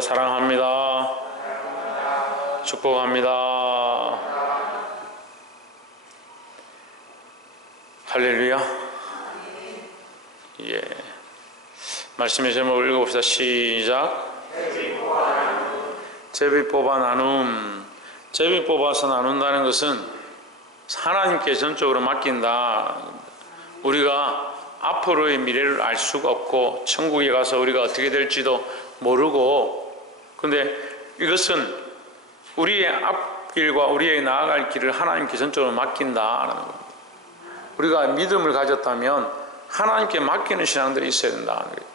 사랑합니다. 축복합니다. 할렐루야. 예. 말씀의 제목을 읽어봅시다. 시작. 제비 뽑아 나눔. 제비 뽑아서 나눈다는 것은 하나님께 전적으로 맡긴다. 우리가 앞으로의 미래를 알 수가 없고 천국에 가서 우리가 어떻게 될지도 모르고, 근데 이것은 우리의 앞길과 우리의 나아갈 길을 하나님께 전적으로 맡긴다는 겁니다. 우리가 믿음을 가졌다면 하나님께 맡기는 신앙들이 있어야 된다는 거예요.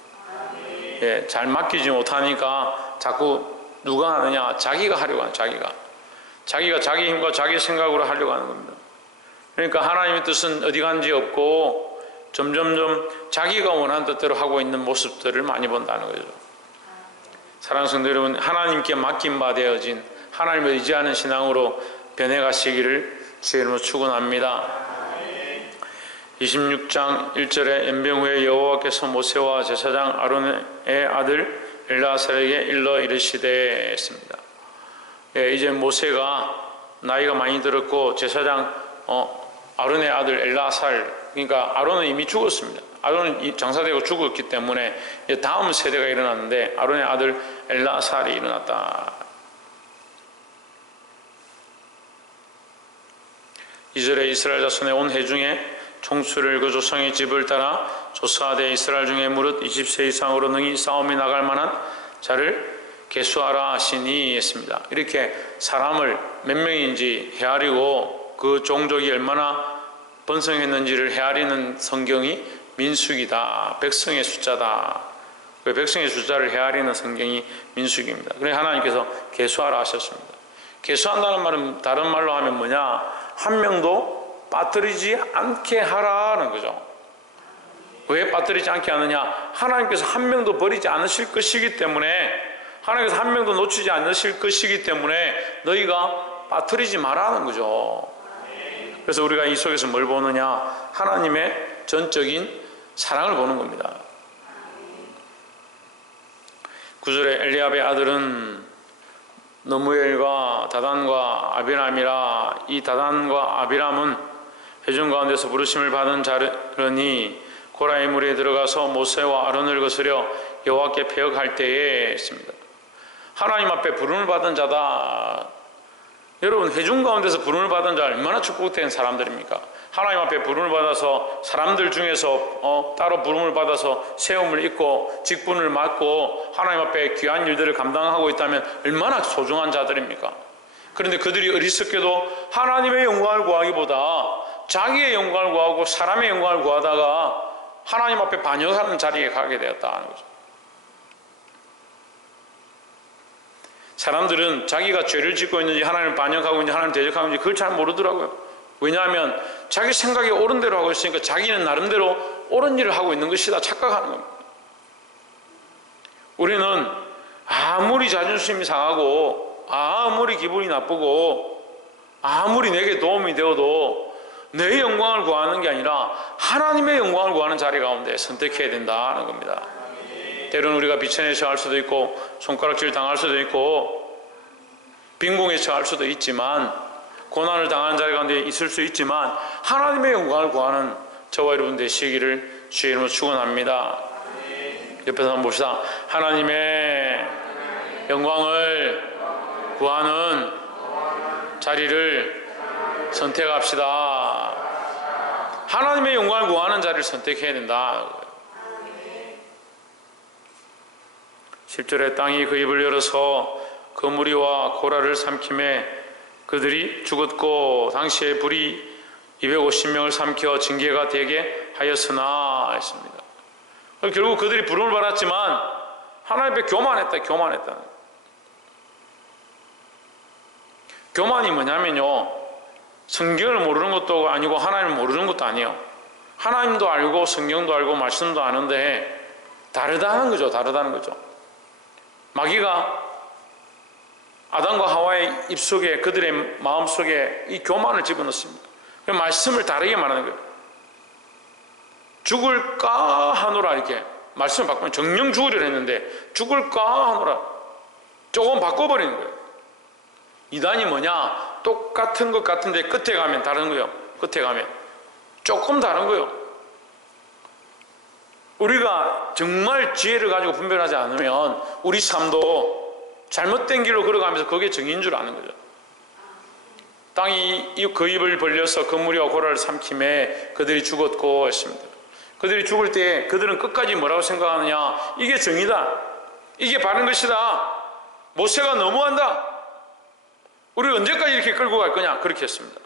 예, 잘 맡기지 못하니까 자꾸 누가 하느냐? 자기가 하려고 하는, 자기가 자기 힘과 자기 생각으로 하려고 하는 겁니다. 그러니까 하나님의 뜻은 어디 간지 없고 점점점 자기가 원하는 뜻대로 하고 있는 모습들을 많이 본다는 거죠. 사랑하는 성도 여러분, 하나님께 맡긴 바 되어진 하나님을 의지하는 신앙으로 변해가시기를 주의 이름으로 축원합니다. 26장 1절에 연병 후에 여호와께서 모세와 제사장 아론의 아들 엘르아살에게 일러 이르시되 했습니다. 예, 이제 모세가 나이가 많이 들었고 제사장 아론의 아들 엘르아살, 그러니까 아론은 이미 죽었습니다. 아론은 장사되고 죽었기 때문에 다음 세대가 일어났는데 아론의 아들 엘르아살이 일어났다. 2절에 이스라엘 자손의 온 회중에 총수를 그 조상의 집을 따라 조사하되 이스라엘 중에 무릇 20세 이상으로 능히 싸움이 나갈 만한 자를 계수하라 하시니 했습니다. 이렇게 사람을 몇 명인지 헤아리고 그 종족이 얼마나 번성했는지를 헤아리는 성경이 민수기다. 백성의 숫자다. 그 백성의 숫자를 헤아리는 성경이 민수기입니다. 그래서 하나님께서 계수하라 하셨습니다. 계수한다는 말은 다른 말로 하면 뭐냐? 한 명도 빠뜨리지 않게 하라는 거죠. 왜 빠뜨리지 않게 하느냐? 하나님께서 한 명도 버리지 않으실 것이기 때문에, 하나님께서 한 명도 놓치지 않으실 것이기 때문에 너희가 빠뜨리지 말라는 거죠. 그래서 우리가 이 속에서 뭘 보느냐? 하나님의 전적인 사랑을 보는 겁니다. 9절에 엘리압의 아들은 너무엘과 다단과 아비람이라. 이 다단과 아비람은 회중 가운데서 부르심을 받은 자르니 고라의 무리에 들어가서 모세와 아론을 거스려 여호와께 배역할 때에 했습니다. 하나님 앞에 부름을 받은 자다. 여러분, 회중 가운데서 부름을 받은 자 얼마나 축복된 사람들입니까? 하나님 앞에 부름을 받아서 사람들 중에서 따로 부름을 받아서 세움을 입고 직분을 맡고 하나님 앞에 귀한 일들을 감당하고 있다면 얼마나 소중한 자들입니까? 그런데 그들이 어리석게도 하나님의 영광을 구하기보다 자기의 영광을 구하고 사람의 영광을 구하다가 하나님 앞에 반역하는 자리에 가게 되었다는 거죠. 사람들은 자기가 죄를 짓고 있는지 하나님을 반역하고 있는지 하나님을 대적하고 있는지 그걸 잘 모르더라고요. 왜냐하면 자기 생각이 옳은 대로 하고 있으니까 자기는 나름대로 옳은 일을 하고 있는 것이다 착각하는 겁니다. 우리는 아무리 자존심이 상하고 아무리 기분이 나쁘고 아무리 내게 도움이 되어도 내 영광을 구하는 게 아니라 하나님의 영광을 구하는 자리 가운데 선택해야 된다는 겁니다. 때로는 우리가 비천에 처할 수도 있고 손가락질 당할 수도 있고 빈궁에 처할 수도 있지만 고난을 당하는 자리 가운데 있을 수 있지만 하나님의 영광을 구하는 저와 여러분 되시기를 주의 이름으로 축원합니다. 옆에서 한번 봅시다. 하나님의 영광을 구하는 자리를 선택합시다. 하나님의 영광을 구하는 자리를 선택해야 된다. 10절에 땅이 그 입을 열어서 그 무리와 고라를 삼킴에 그들이 죽었고 당시에 불이 250명을 삼켜 징계가 되게 하였으나 했습니다. 결국 그들이 부름을 받았지만 하나님 앞에 교만했다. 교만이 뭐냐면요, 성경을 모르는 것도 아니고 하나님을 모르는 것도 아니에요. 하나님도 알고 성경도 알고 말씀도 아는데 다르다는 거죠. 마귀가 아담과 하와의 입속에, 그들의 마음속에 이 교만을 집어넣습니다. 말씀을 다르게 말하는 거예요. 죽을까 하노라, 이렇게 말씀을 바꾸면 정령 죽으려 했는데 죽을까 하노라. 조금 바꿔버리는 거예요. 이단이 뭐냐? 똑같은 것 같은데 끝에 가면 다른 거예요. 끝에 가면 조금 다른 거예요. 우리가 정말 지혜를 가지고 분별하지 않으면 우리 삶도 잘못된 길로 걸어가면서 그게 정의인 줄 아는 거죠. 땅이 그 입을 벌려서 그물이와 고라를 삼킴에 그들이 죽었고 했습니다. 그들이 죽을 때 그들은 끝까지 뭐라고 생각하느냐? 이게 정의다. 이게 바른 것이다. 모세가 너무한다. 우리를 언제까지 이렇게 끌고 갈 거냐? 그렇게 했습니다.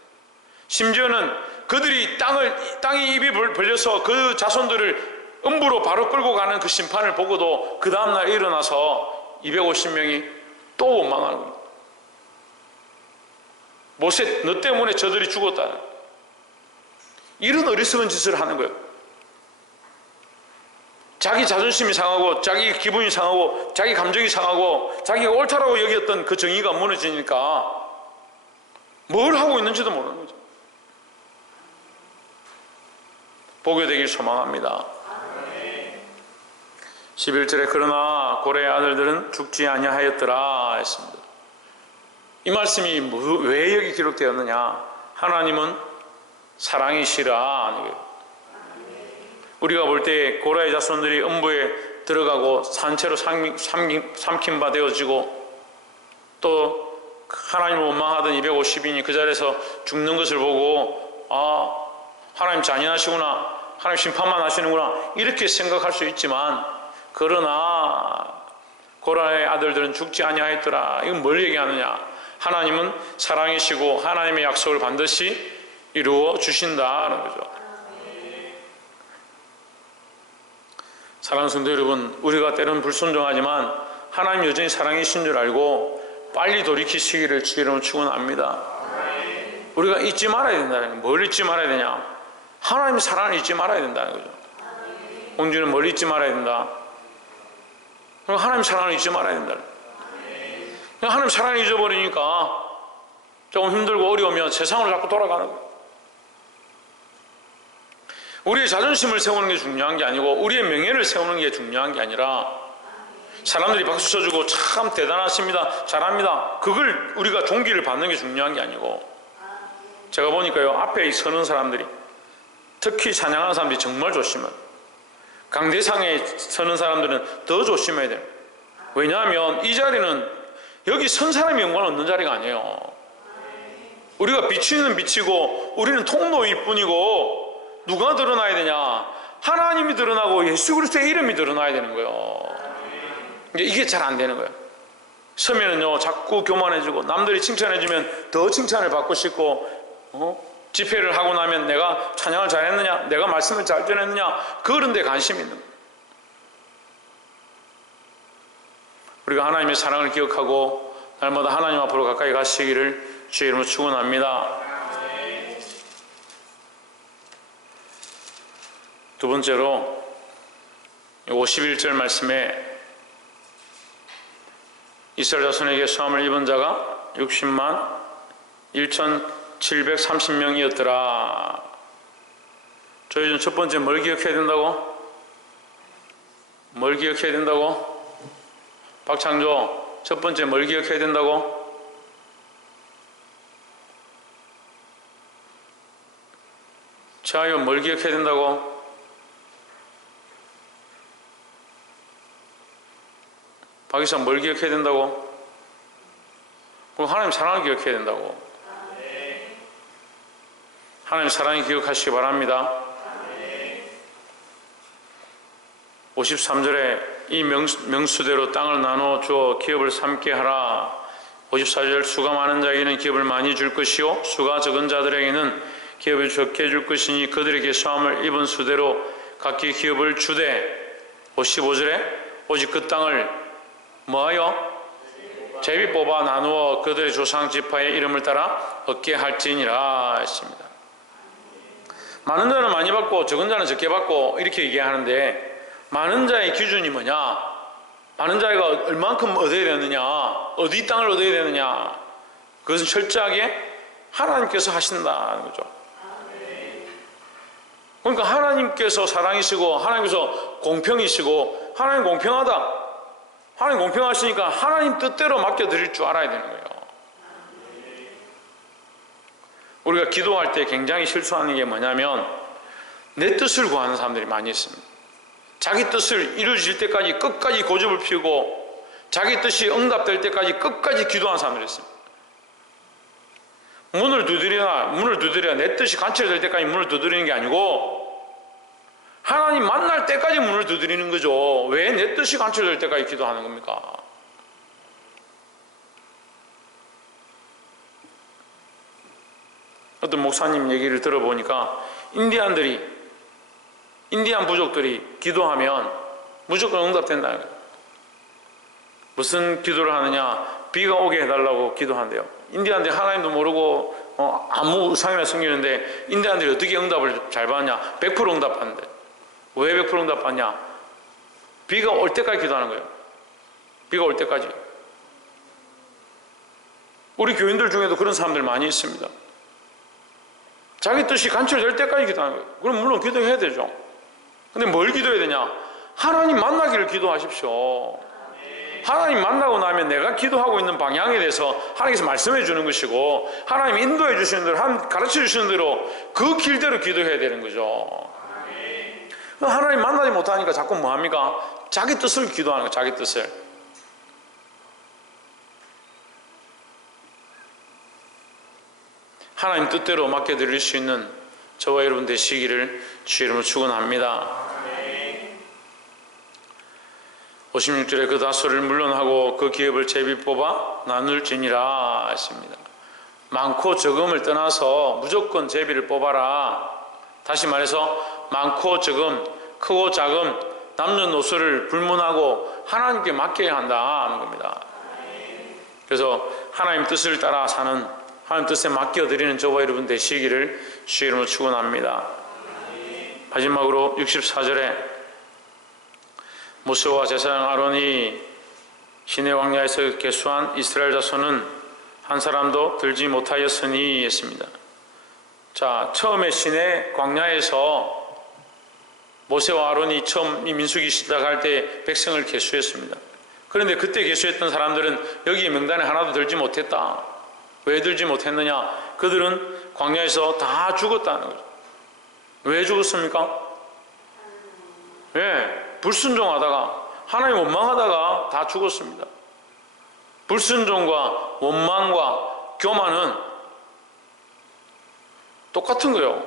심지어는 그들이 땅이 입이 벌려서 그 자손들을 음부로 바로 끌고 가는 그 심판을 보고도 그 다음날 일어나서 250명이 또 원망하는 겁니다. 모세, 너 때문에 저들이 죽었다. 이런 어리석은 짓을 하는 거예요. 자기 자존심이 상하고 자기 기분이 상하고 자기 감정이 상하고 자기가 옳다라고 여겼던 그 정의가 무너지니까 뭘 하고 있는지도 모르는 거죠. 보게 되길 소망합니다. 11절에 그러나 고레의 아들들은 죽지 아니하였더라 했습니다. 이 말씀이 왜 여기 기록되었느냐? 하나님은 사랑이시라. 우리가 볼 때 고라의 자손들이 음부에 들어가고 산채로 삼킨 바 되어지고 또 하나님을 원망하던 250인이 그 자리에서 죽는 것을 보고 하나님 잔인하시구나, 하나님 심판만 하시는구나 이렇게 생각할 수 있지만, 그러나 고라의 아들들은 죽지 아니하였더라. 이건 뭘 얘기하느냐? 하나님은 사랑이시고 하나님의 약속을 반드시 이루어 주신다는 거죠. 사랑하는 성도 여러분, 우리가 때로는 불순종하지만 하나님 여전히 사랑이신 줄 알고 빨리 돌이키시기를 주의 이름으로 축원합니다. 우리가 잊지 말아야 된다는 거예요. 뭘 잊지 말아야 되냐? 하나님의 사랑을 잊지 말아야 된다는 거죠. 공주는 뭘 잊지 말아야 된다? 하나님 사랑을 잊지 말아야 된다. 하나님 사랑을 잊어버리니까 조금 힘들고 어려우면 세상으로 자꾸 돌아가는 거예요. 우리의 자존심을 세우는 게 중요한 게 아니고 우리의 명예를 세우는 게 중요한 게 아니라 사람들이 박수 쳐주고 참 대단하십니다, 잘합니다, 그걸 우리가 존귀를 받는 게 중요한 게 아니고, 제가 보니까요, 앞에 서는 사람들이, 특히 찬양하는 사람들이 정말 조심해요. 강대상에 서는 사람들은 더 조심해야 돼요. 왜냐하면 이 자리는 여기 선 사람이 영광을 얻는 자리가 아니에요. 우리가 비치는 비치고 우리는 통로일 뿐이고, 누가 드러나야 되냐? 하나님이 드러나고 예수 그리스도의 이름이 드러나야 되는 거예요. 이게 잘 안 되는 거예요. 서면은요 자꾸 교만해지고, 남들이 칭찬해주면 더 칭찬을 받고 싶고, 집회를 하고 나면 내가 찬양을 잘했느냐, 내가 말씀을 잘 전했느냐, 그런 데 관심이 있는 거예요. 우리가 하나님의 사랑을 기억하고 날마다 하나님 앞으로 가까이 가시기를 주의 이름으로 축원합니다. 두 번째로 51절 말씀에 이스라엘 자손에게 수함을 입은 자가 60만 1730명이었더라. 저희 첫 번째 뭘 기억해야 된다고? 뭘 기억해야 된다고? 박창조, 첫 번째 뭘 기억해야 된다고? 최하연, 뭘 기억해야 된다고? 박이상, 뭘 기억해야 된다고? 그럼 하나님 사랑을 기억해야 된다고. 하나님 사랑을 기억하시기 바랍니다. 53절에 이 명수대로 땅을 나누어 주어 기업을 삼게 하라. 54절 수가 많은 자에게는 기업을 많이 줄 것이요 수가 적은 자들에게는 기업을 적게 줄 것이니 그들에게 수함을 입은 수대로 각기 기업을 주되. 55절에 오직 그 땅을 뭐하여? 제비 뽑아 나누어 그들의 조상 지파의 이름을 따라 얻게 할지니라 했습니다. 많은 자는 많이 받고 적은 자는 적게 받고 이렇게 얘기하는데, 많은 자의 기준이 뭐냐? 많은 자가 얼만큼 얻어야 되느냐? 어디 땅을 얻어야 되느냐? 그것은 철저하게 하나님께서 하신다는 거죠. 그러니까 하나님께서 사랑이시고 하나님께서 공평이시고, 하나님 공평하다, 하나님 공평하시니까 하나님 뜻대로 맡겨드릴 줄 알아야 되는 거예요. 우리가 기도할 때 굉장히 실수하는 게 뭐냐면 내 뜻을 구하는 사람들이 많이 있습니다. 자기 뜻을 이루어질 때까지 끝까지 고집을 피우고 자기 뜻이 응답될 때까지 끝까지 기도하는 사람들이 있습니다. 문을 두드려야 내 뜻이 관철될 때까지 문을 두드리는 게 아니고 하나님 만날 때까지 문을 두드리는 거죠. 왜 내 뜻이 관철될 때까지 기도하는 겁니까? 어떤 목사님 얘기를 들어보니까 인디안 부족들이 기도하면 무조건 응답된다는 거예요. 무슨 기도를 하느냐? 비가 오게 해달라고 기도한대요. 인디안들이 하나님도 모르고 아무 우상이나 숨기는데 인디안들이 어떻게 응답을 잘 받냐? 100% 응답받는데. 왜 100% 응답받냐? 비가 올 때까지 기도하는 거예요. 비가 올 때까지. 우리 교인들 중에도 그런 사람들 많이 있습니다. 자기 뜻이 관철될 때까지 기도하는 거예요. 그럼 물론 기도해야 되죠. 근데 뭘 기도해야 되냐? 하나님 만나기를 기도하십시오. 하나님 만나고 나면 내가 기도하고 있는 방향에 대해서 하나님께서 말씀해 주는 것이고 하나님 인도해 주시는 대로 가르쳐 주시는 대로 그 길대로 기도해야 되는 거죠. 하나님 만나지 못하니까 자꾸 뭐합니까? 자기 뜻을 기도하는 거예요. 자기 뜻을. 하나님 뜻대로 맡겨드릴 수 있는 저와 여러분 되시기를 주의 이름으로 축원합니다. 56절에 그 다소를 물론하고 그 기업을 제비 뽑아 나눌지니라 하십니다. 많고 적음을 떠나서 무조건 제비를 뽑아라. 다시 말해서 많고 적음, 크고 작음, 남녀노소를 불문하고 하나님께 맡겨야 한다 하는 겁니다. 그래서 하나님 뜻을 따라 사는, 하나님 뜻에 맡겨드리는 저와 여러분 되시기를 주의 이름으로 축원합니다. 마지막으로 64절에 모세와 제사장 아론이 시내 광야에서 계수한 이스라엘 자손은 한 사람도 들지 못하였으니 했습니다. 자, 처음에 시내 광야에서 모세와 아론이 처음 이 민수기 시작할 때 백성을 계수했습니다. 그런데 그때 계수했던 사람들은 여기 명단에 하나도 들지 못했다. 왜 들지 못했느냐? 그들은 광야에서 다 죽었다는 거죠. 왜 죽었습니까? 왜? 불순종하다가 하나님 원망하다가 다 죽었습니다. 불순종과 원망과 교만은 똑같은 거예요.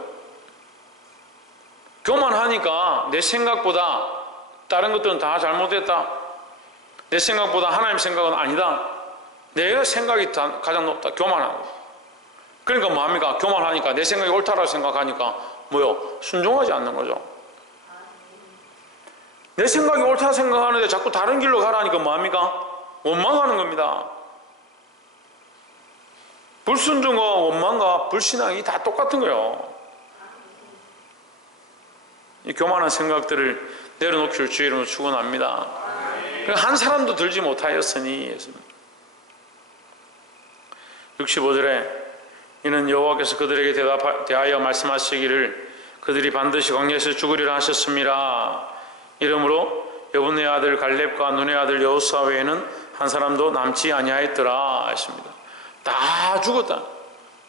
교만하니까 내 생각보다 다른 것들은 다 잘못했다. 내 생각보다 하나님 생각은 아니다. 내가 생각이 가장 높다. 교만하고. 그러니까 뭐합니까? 교만하니까 내 생각이 옳다라고 생각하니까 뭐요? 순종하지 않는 거죠. 내 생각이 옳다 생각하는데 자꾸 다른 길로 가라니까 뭐합니까? 원망하는 겁니다. 불순종과 원망과 불신앙이 다 똑같은 거예요. 이 교만한 생각들을 내려놓기를 주의 이름으로 축원합니다. 한 사람도 들지 못하였으니 65절에 이는 여호와께서 그들에게 대하여 말씀하시기를 그들이 반드시 광야에서 죽으리라 하셨습니다. 이러므로 여분의 아들 갈렙과 눈의 아들 여호수아 외에는 한 사람도 남지 아니하였더라 하십니다. 다 죽었다.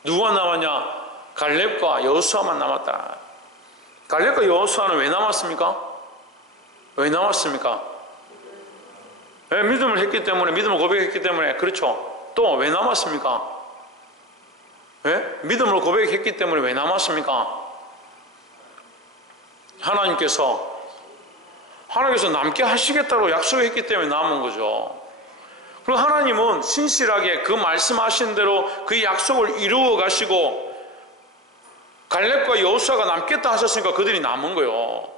누가 남았냐? 갈렙과 여호수아만 남았다. 갈렙과 여호수아는 왜 남았습니까? 왜 남았습니까? 왜? 믿음을 했기 때문에, 믿음을 고백했기 때문에. 그렇죠. 또 왜 남았습니까? 왜? 믿음으로 고백했기 때문에 왜 남았습니까? 하나님께서 남게 하시겠다고 약속했기 때문에 남은 거죠. 그리고 하나님은 신실하게 그 말씀하신 대로 그 약속을 이루어 가시고 갈렙과 여호수아가 남겠다 하셨으니까 그들이 남은 거예요.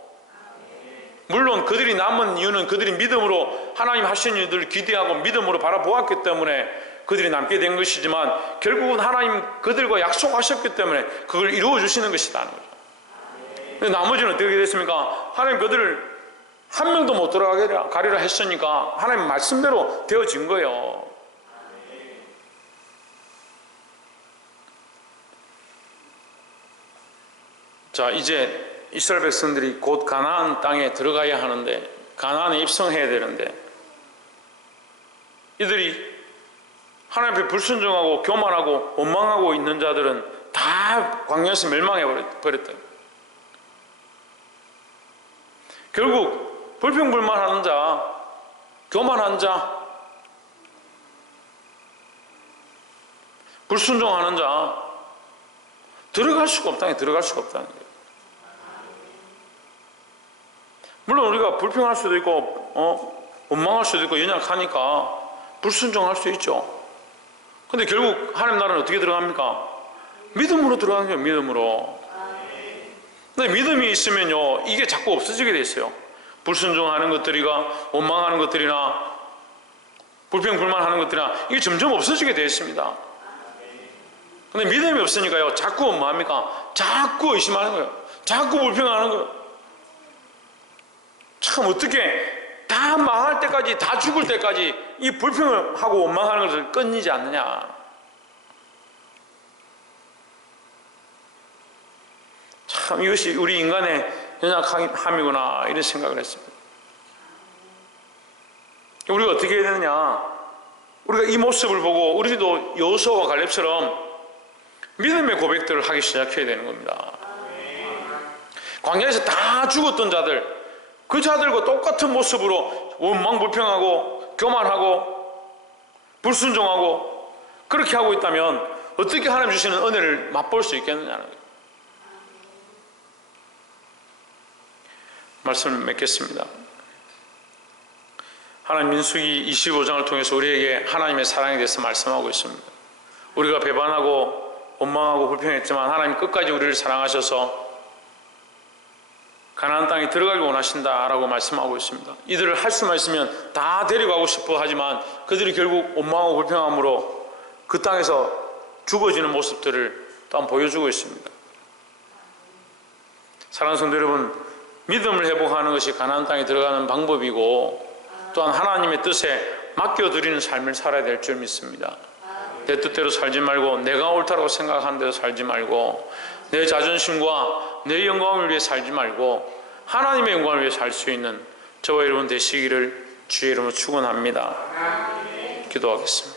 물론 그들이 남은 이유는 그들이 믿음으로 하나님 하신 일들을 기대하고 믿음으로 바라보았기 때문에 그들이 남게 된 것이지만 결국은 하나님 그들과 약속하셨기 때문에 그걸 이루어 주시는 것이라는 거죠. 근데 나머지는 어떻게 됐습니까? 하나님 그들을 한 명도 못 들어가리라 했으니까 하나님 말씀대로 되어진 거예요. 자, 이제 이스라엘 백성들이 곧 가나안 땅에 들어가야 하는데, 가나안에 입성해야 되는데, 이들이 하나님 앞에 불순종하고 교만하고 원망하고 있는 자들은 다 광야에서 멸망해 버렸다. 결국 불평불만하는 자, 교만한 자, 불순종하는 자 들어갈 수가 없다는 거예요. 물론 우리가 불평할 수도 있고 원망할 수도 있고 연약하니까 불순종할 수 있죠. 근데 결국 하나님 나라는 어떻게 들어갑니까? 믿음으로 들어가는 거예요. 믿음으로. 근데 믿음이 있으면요 이게 자꾸 없어지게 돼 있어요. 불순종하는 것들이나 원망하는 것들이나 불평불만하는 것들이나 이게 점점 없어지게 되어 있습니다. 근데 믿음이 없으니까요 자꾸 뭐합니까? 자꾸 의심하는 거예요. 자꾸 불평하는 거예요. 참 어떻게 다 망할 때까지, 다 죽을 때까지 이 불평을 하고 원망하는 것을 끊이지 않느냐. 참 이것이 우리 인간의 연약함이구나 이런 생각을 했습니다. 우리가 어떻게 해야 되느냐. 우리가 이 모습을 보고 우리도 여호수아와 갈렙처럼 믿음의 고백들을 하기 시작해야 되는 겁니다. 광야에서 다 죽었던 자들, 그 자들과 똑같은 모습으로 원망 불평하고 교만하고 불순종하고 그렇게 하고 있다면 어떻게 하나님 주시는 은혜를 맛볼 수 있겠느냐는 거예요. 말씀을 맺겠습니다. 하나님 민수기 25장을 통해서 우리에게 하나님의 사랑에 대해서 말씀하고 있습니다. 우리가 배반하고 원망하고 불평했지만 하나님 끝까지 우리를 사랑하셔서 가나안 땅에 들어가길 원하신다라고 말씀하고 있습니다. 이들을 할 수만 있으면 다 데려가고 싶어 하지만 그들이 결국 원망하고 불평함으로 그 땅에서 죽어지는 모습들을 또한 보여주고 있습니다. 사랑하는 성도 여러분, 믿음을 회복하는 것이 가나안 땅에 들어가는 방법이고 또한 하나님의 뜻에 맡겨드리는 삶을 살아야 될 줄 믿습니다. 내 뜻대로 살지 말고 내가 옳다고 생각하는 대로 살지 말고 내 자존심과 내 영광을 위해 살지 말고 하나님의 영광을 위해 살 수 있는 저와 여러분 되시기를 주의 이름으로 축원합니다. 기도하겠습니다.